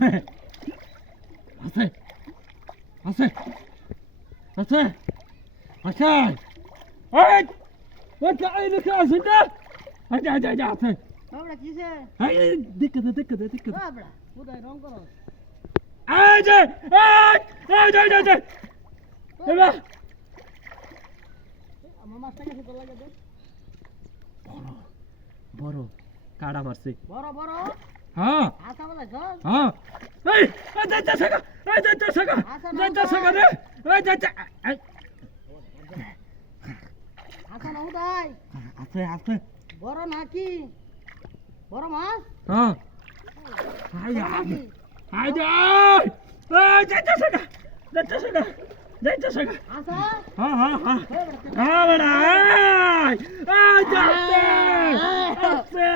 আছে আছে আছে আছে এই ওই এই দেখে আছে না আচ্ছা আচ্ছা আচ্ছা আছে বাবড়া কিসে এই দেখে দেখে বাবড়া কোথায় রং করো এই যে এই এবার আমার মাছটাকে সুন্দর লাগে দেখ বড় কাড়া মারছে বড় বড় হ্যাঁ আশা বলে চল হ্যাঁ এই যাইতা সাগা এই যাইতা সাগা রে এই যাইতা আশা না উদাই আছে আছে বড় নাকি বড় মাছ হ্যাঁ আই আই এই যাইতা সাগা আশা হ্যাঁ হ্যাঁ বড়া এই যাইতে আছে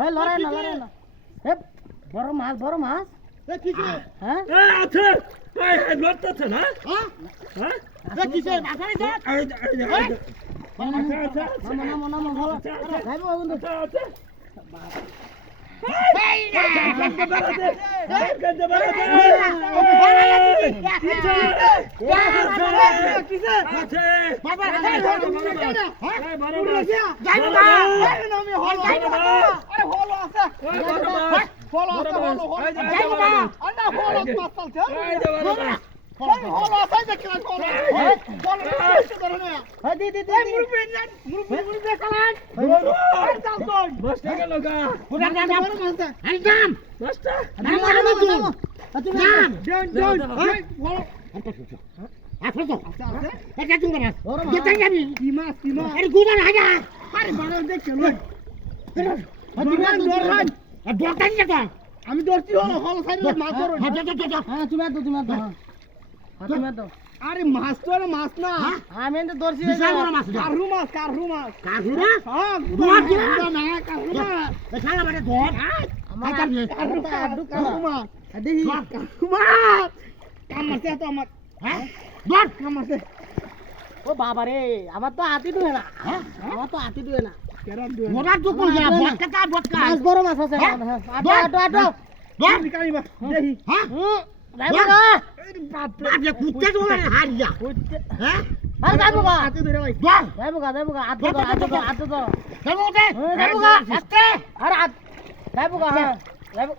এই লড়াই না এ বড় মাছ এ কিসে হ্যাঁ এই আছে এই লড়তেছে না হ্যাঁ হ্যাঁ এ কিসে আসাই যা নামো ভালো যাইবো বন্ধু আমি ধরছি হল সাইডে মাছ ধরো হ্যাঁ তুমি তো আরে মাছ তো আর মাছ না আমি তো ধরছি বিশাল বড় মাছ কারু মাছ কারু হ্যাঁ ধর না কারু না এখানে মানে ধর আমার কারু মাছ দেখি কারু মাছ কামাতে তো আমার হ্যাঁ ধর কামাতে ও বাবা রে আমার তো হাতি দুয়ে না হ্যাঁ আমার তো হাতি দুয়ে না কেরাম দুই মোটা তো কোন যা বটকা মাছ বড় মাছ আছে আটো ধর নিকালি বা দেখি হ্যাঁ যাইবো গা বাপ রে কুত্তে তোমার হারিয়া হ্যাঁ আরে যাইবো গা হাতে ধরে ভাই যাইবো গা আটো তো যাবো ওতে যাইবো গা আস্তে আরে যাইবো গা হ্যাঁ যাইবো